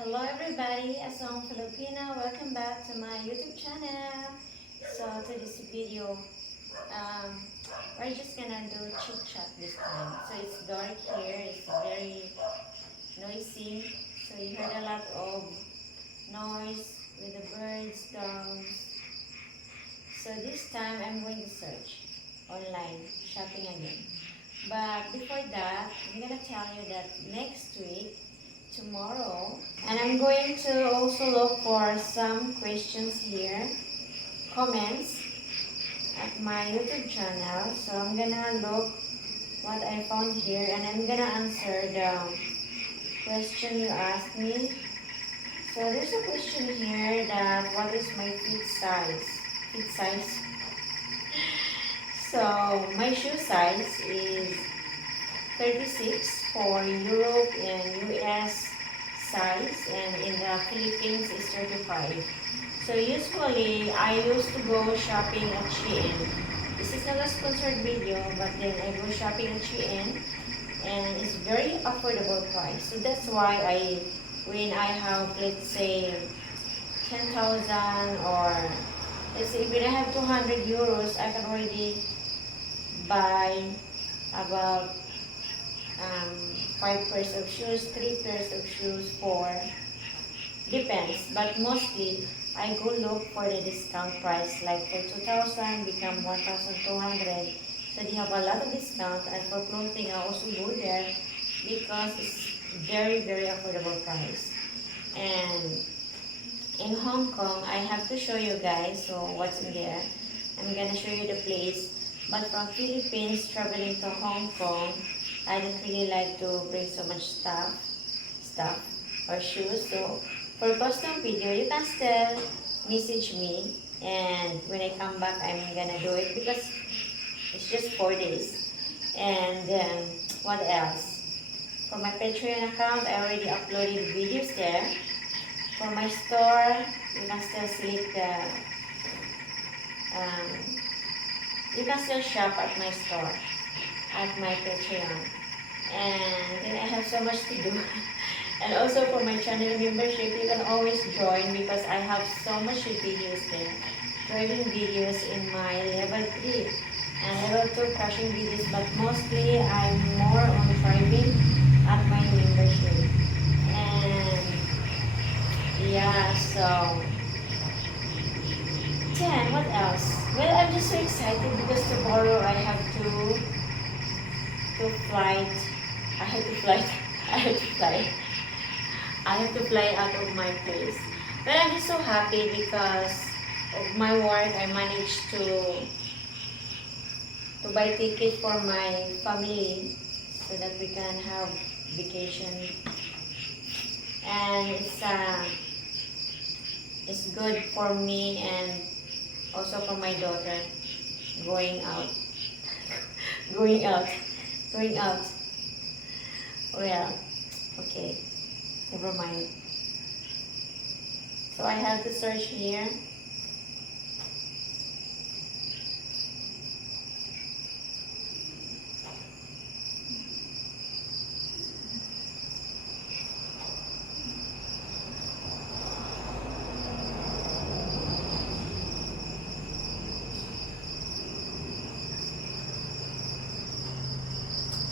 Hello everybody, Asong Filipino. Welcome back to my YouTube channel. So to this video, um, we're just gonna do chit chat this time. So it's dark here, it's very noisy. So you heard a lot of noise with the birds, dogs. So this time I'm going to search online, shopping again. But before that, I'm gonna tell you that next week tomorrow, and I'm going to also look for some questions here, comments at my YouTube channel. So I'm gonna look what I found here, and I'm gonna answer the question you asked me. So there's a question here that what is my feet size? Feet size. So my shoe size is 36 for Europe and US size, and in the Philippines is 35. So usually I used to go shopping at Shein. This is not a sponsored video, but then I go shopping at Shein and it's very affordable price. So that's why when I have, let's say, 10,000, or let's say when I have 200 euros, I can already buy about 5 pairs of shoes, 3 pairs of shoes, 4, depends, but mostly I go look for the discount price, like for 2,000 become 1,200, so they have a lot of discount. And for clothing I also go there because it's very affordable price. And in Hong Kong, I have to show you guys so what's in there. I'm gonna show you the place. But from Philippines traveling to Hong Kong, I don't really like to bring so much stuff or shoes. So for custom video, you can still message me, and when I come back, I'm gonna do it because it's just 4 days. And then what else? For my Patreon account, I already uploaded videos there. For my store, you can still select the you can still shop at my store, at my Patreon. And then I have so much to do. And also for my channel membership, you can always join because I have so much videos there. Driving videos in my level 3 and level 2 crashing videos, but mostly I'm more on driving at my membership. And yeah, so then what else? Well, I'm just so excited because tomorrow I have to flight. I have to fly. I have to fly. I have to fly out of my place. But I'm just so happy because of my work. I managed to buy ticket for my family so that we can have vacation. And it's good for me and also for my daughter going out. going out. Going out. Well, okay. Never mind. So I have to search here.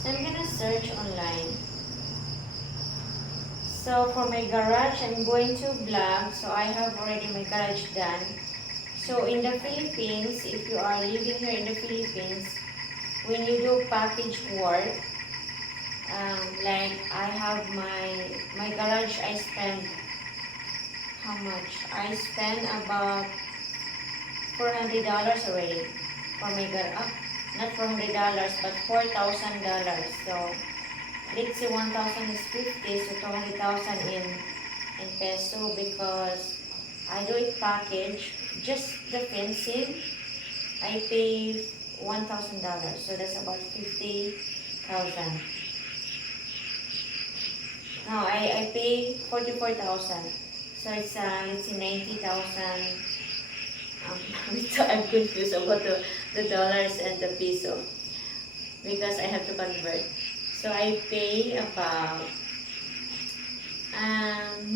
So I'm gonna search online. So for my garage, I'm going to vlog. So I have already my garage done. So in the Philippines, if you are living here in the Philippines, when you do package work, like I have my garage, I spend how much? I spend about $400 already for my garage. Not $400, but $4,000. So let's say 1,000 is 50, so 200,000 in peso, because I do it package. Just the fencing, I pay $1,000, so that's about 50,000. No, I pay 44,000, so it's let's say 90,000. I'm confused about the dollars and the peso because I have to convert. So I pay about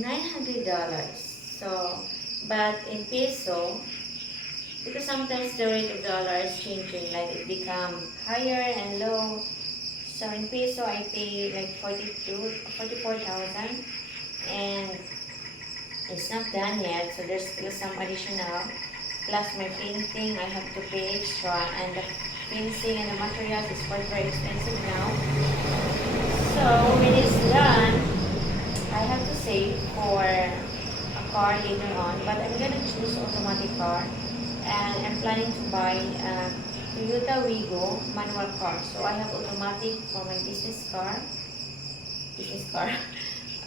$900. So, but in peso, because sometimes the rate of dollar is changing, like it become higher and low. So in peso, I pay like 44,000, and it's not done yet. So there's still some additional. Plus my painting, I have to pay extra, and the fencing and the materials is quite very expensive now. So when it's done, I have to save for a car later on, but I'm gonna choose automatic car, and I'm planning to buy a Toyota Wigo manual car. So I have automatic for my business car,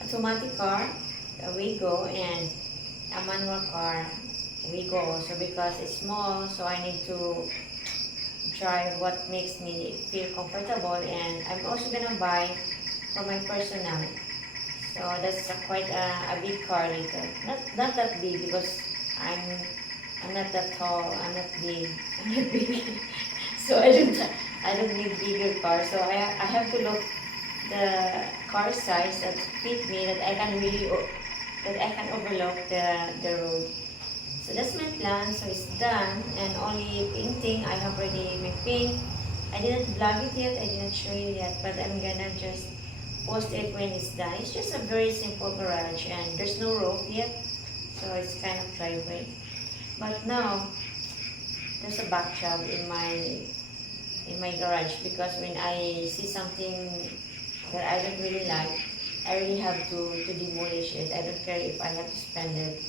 automatic car, a Wigo, and a manual car, Wigo also, because it's small, so I need to drive what makes me feel comfortable, and I'm also gonna buy for my personal. So that's quite a big car later. Not that big because I'm I'm not that tall. I'm not big. I'm not big. So I don't need bigger car. So I have to look the car size that fit me, that I can really that I can overlook the road. So that's my plan. So it's done, and only painting. I have already my paint. I didn't vlog it yet. I didn't show you yet, but I'm gonna just post it when it's done. It's just a very simple garage, and there's no roof yet, so it's kind of driveway. But now there's a back job in my garage, because when I see something that I don't really like, I really have to demolish it. I don't care if I have to spend it.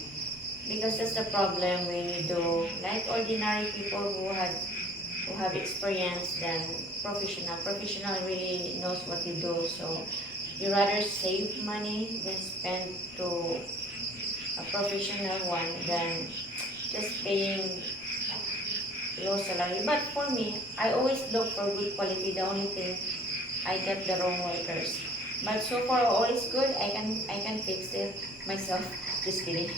Because that's the problem when you do like ordinary people who have experience than professional. Professional really knows what you do, so you rather save money than spend to a professional one than just paying low salary. But for me, I always look for good quality. The only thing, I get the wrong workers. But so far, all is good. I can fix it myself. Just kidding.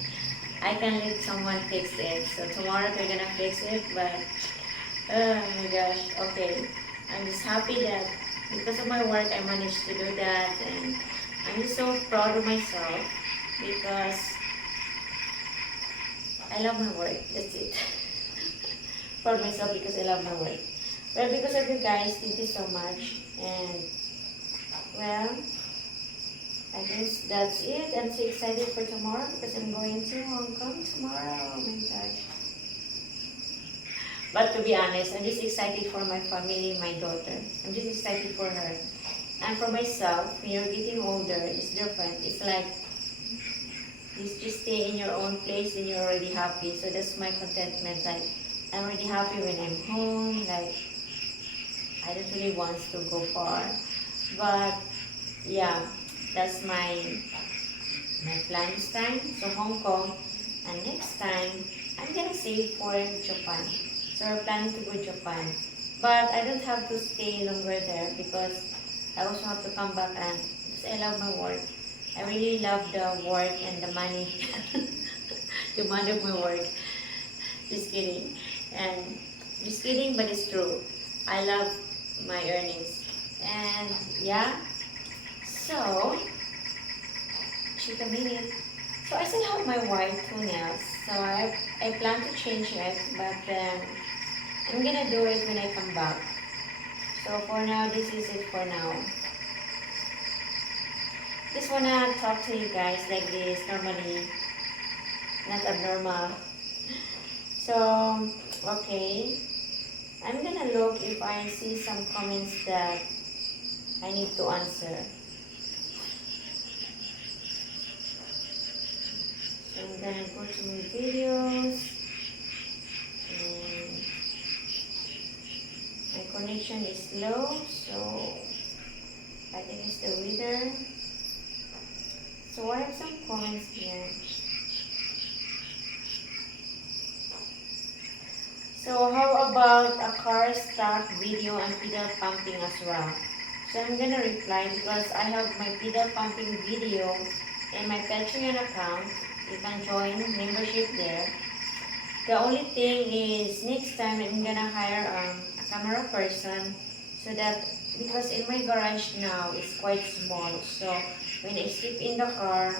I can let someone fix it. So tomorrow they're gonna fix it. But oh my gosh. Okay. I'm just happy that because of my work, I managed to do that, and I'm just so proud of myself because I love my work. That's it. Proud of myself because I love my work. Well, because of you guys, thank you so much. And well, I guess that's it. I'm so excited for tomorrow because I'm going to Hong Kong tomorrow. Oh my gosh. But to be honest, I'm just excited for my family, my daughter. I'm just excited for her. And for myself, when you're getting older, it's different. It's like you just stay in your own place and you're already happy. So that's my contentment. Like, I'm already happy when I'm home. Like, I don't really want to go far. But yeah, that's my plan this time. So Hong Kong, and next time I'm gonna save for Japan. So we're planning to go to Japan, but I don't have to stay longer there because I also have to come back, and because I love my work. I really love the work and the money, the money of my work. Just kidding, and just kidding, but it's true. I love my earnings, and yeah. So, shoot a minute. So I still have my white toenails. So I plan to change it, but I'm gonna do it when I come back. So for now, this is it for now. Just wanna talk to you guys like this normally, not abnormal. So, okay. I'm gonna look if I see some comments that I need to answer. So I'm gonna go to my videos, and my connection is low, so I think it's the weather. So I have some comments here. So how about a car start video and pedal pumping as well? So I'm gonna reply because I have my pedal pumping video in my Patreon account. You can join membership there. The only thing is next time I'm gonna hire a camera person, so that because in my garage now it's quite small. So when I sleep in the car,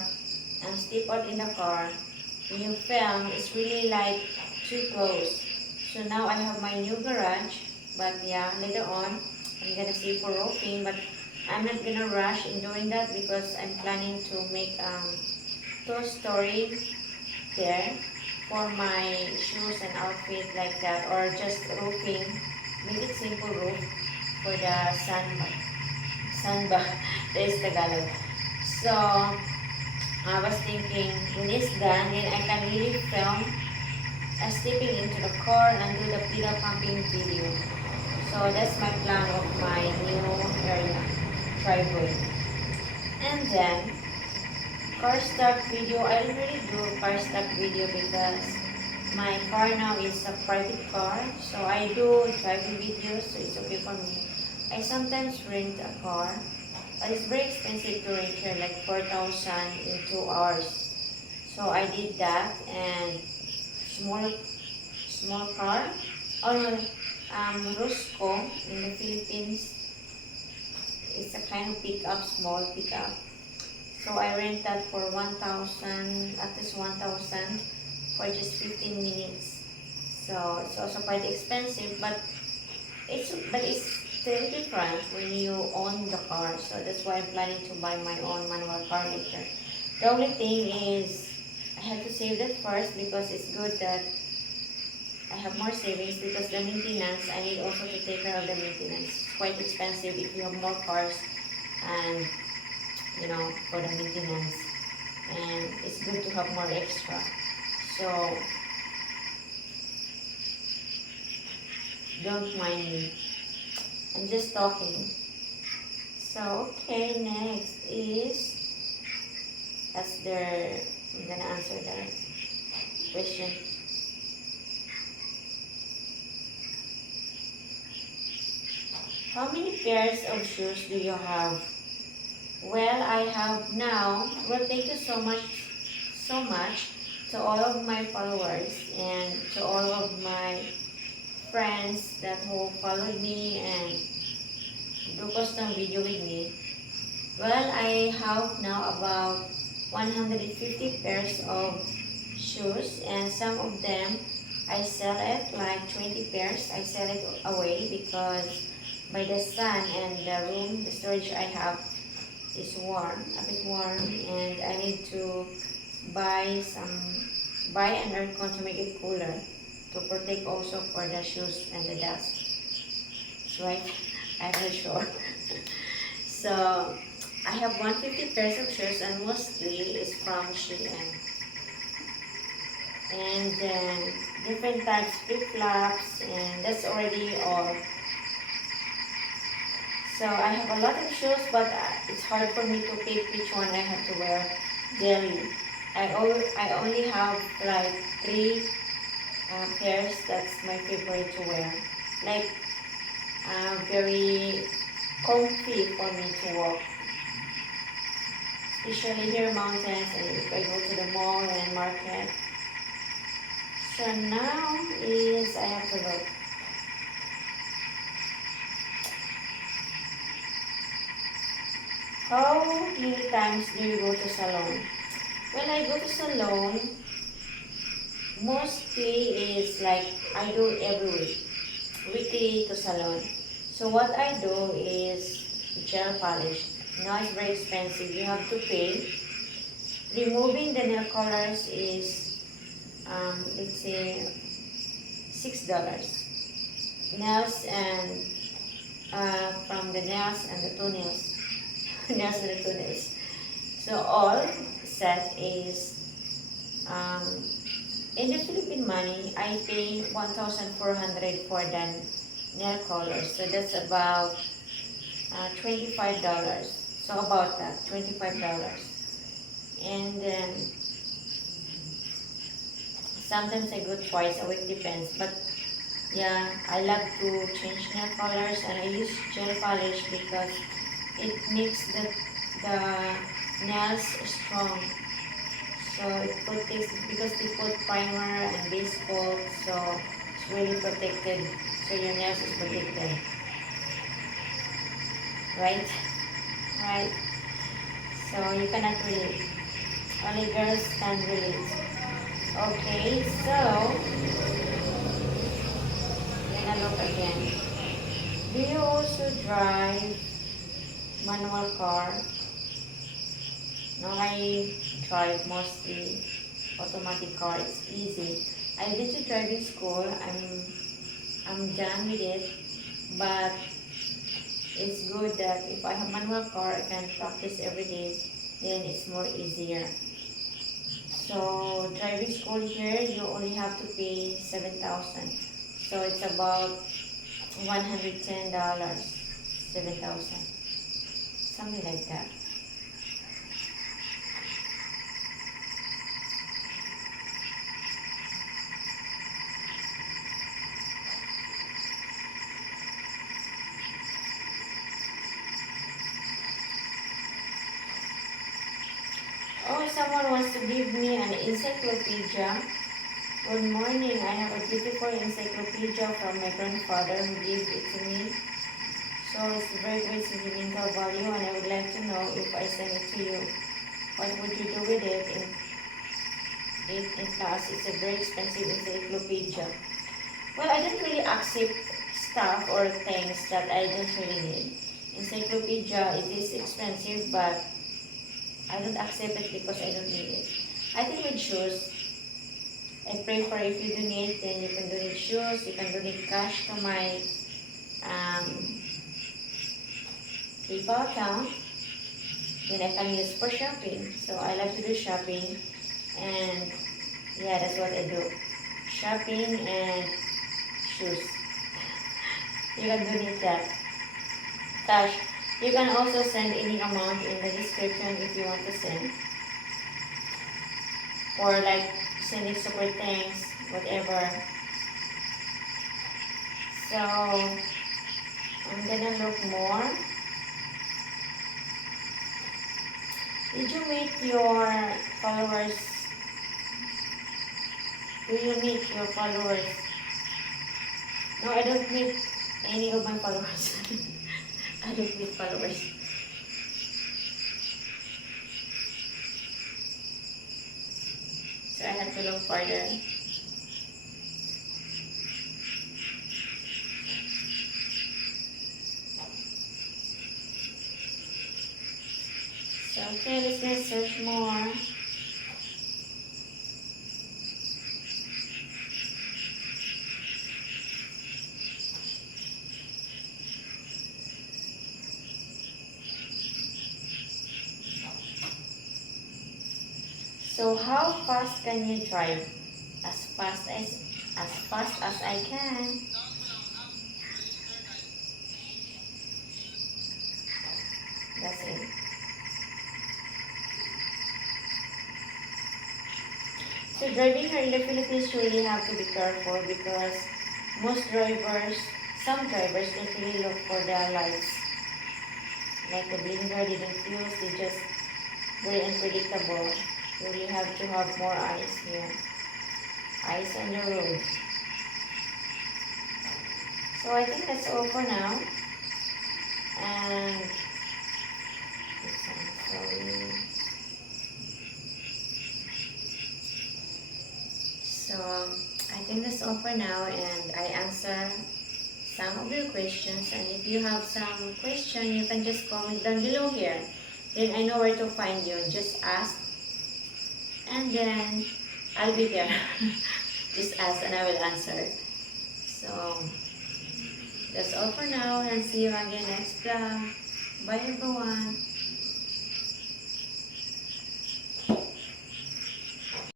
and step out in the car, when you film, it's really like too close. So now I have my new garage, but yeah, later on, I'm gonna see for roofing, but I'm not gonna rush in doing that because I'm planning to make two-story there for my shoes and outfit like that, or just roofing, make it simple roof for the sandbag, that is Tagalog. So I was thinking when it's done, then I can really film stepping into the car and do the pedal pumping video. So that's my plan of my new area, driveway. And then car start video, I don't really do car start video because my car now is a private car. So I do driving videos, so it's okay for me. I sometimes rent a car, but it's very expensive to rent here, like 4,000 in 2 hours. So I did that, and small car. Oh no, Rusco in the Philippines. It's a kind of pickup, small pickup. So I rent that for 1,000, at least 1,000 for just 15 minutes. So it's also quite expensive, but it's still different when you own the car. So that's why I'm planning to buy my own manual car later. The only thing is I have to save that first because it's good that I have more savings because the maintenance, I need also to take care of the maintenance. It's quite expensive if you have more cars and for the maintenance, and it's good to have more extra. So don't mind me, I'm just talking. So okay, next is I'm gonna answer the question. How many pairs of shoes do you have? Well, I have now, well, thank you so much to all of my followers and to all of my friends that who followed me and do custom video with me. Well, I have now about 150 pairs of shoes, and some of them I sell it, like 20 pairs, I sell it away because by the sun and the room, the storage I have is a bit warm, and I need to buy an aircon to make it cooler, to protect also for the shoes and the dust. That's right, I'm not sure. So I have 150 pairs of shoes, and mostly is from Shein. And then different types, flip-flops, and that's already all. So I have a lot of shoes, but it's hard for me to pick which one I have to wear daily. I only have like 3 pairs that's my favorite to wear. Like very comfy for me to walk. Especially here in mountains, and if I go to the mall and market. So now I have to look. How many times do you go to salon? When I go to salon, mostly is like I do every week, weekly to salon. So what I do is gel polish. Now it's very expensive. You have to pay. Removing the nail colors is let's say $6. Nails and from the nails and the toenails. Nails and the toenails. So all set is in the Philippine money, I pay 1,400 for the nail colors. So that's about $25. So about that, $25. And then sometimes I go twice a week, depends. But yeah, I love to change nail colors, and I use gel polish because it makes the nails strong. So it protects, because they put primer and base coat, so it's really protected. So your nails is protected. Right? Right? So you cannot really Only girls can relate. Okay, so gonna look again. Do you also drive manual car? No, I drive mostly automatic car. It's easy. I've been to driving school. I'm done with it, but it's good that if I have manual car, I can practice every day. Then it's more easier. So driving school here, you only have to pay 7,000. So it's about $110, 7,000, something like that. Oh, someone wants to give me an encyclopedia. Good morning. I have a beautiful encyclopedia from my grandfather who gave it to me. So it's very great sentimental value, and I would like to know if I send it to you. What would you do with it? In class, it's a very expensive encyclopedia. Well, I don't really accept stuff or things that I don't really need. Encyclopedia, it is expensive, but I don't accept it because I don't need it. I think with shoes, I prefer if you donate, then you can donate shoes, you can donate cash to my PayPal account. Then I can use for shopping. So I like to do shopping, and yeah, that's what I do. Shopping and shoes. You can donate that. Cash. You can also send any amount in the description if you want to send. Or like sending super thanks, whatever. So I'm gonna look more. Did you meet your followers? Do you meet your followers? No, I don't meet any of my followers. I don't meet followers. So I have to look further. So okay, let's search more. So how fast can you drive? As fast as I can. That's it. So driving here in the Philippines, you really have to be careful because some drivers don't really look for the lights. Like the blinker didn't use, they just very unpredictable. You really have to have more eyes here. Eyes on the road. So I think that's all for now. And sorry. So I think that's all for now, and I answer some of your questions. And if you have some question, you can just comment down below here. Then I know where to find you. Just ask, and then I'll be there. Just ask and I will answer. So that's all for now, and see you again next vlog. Bye everyone.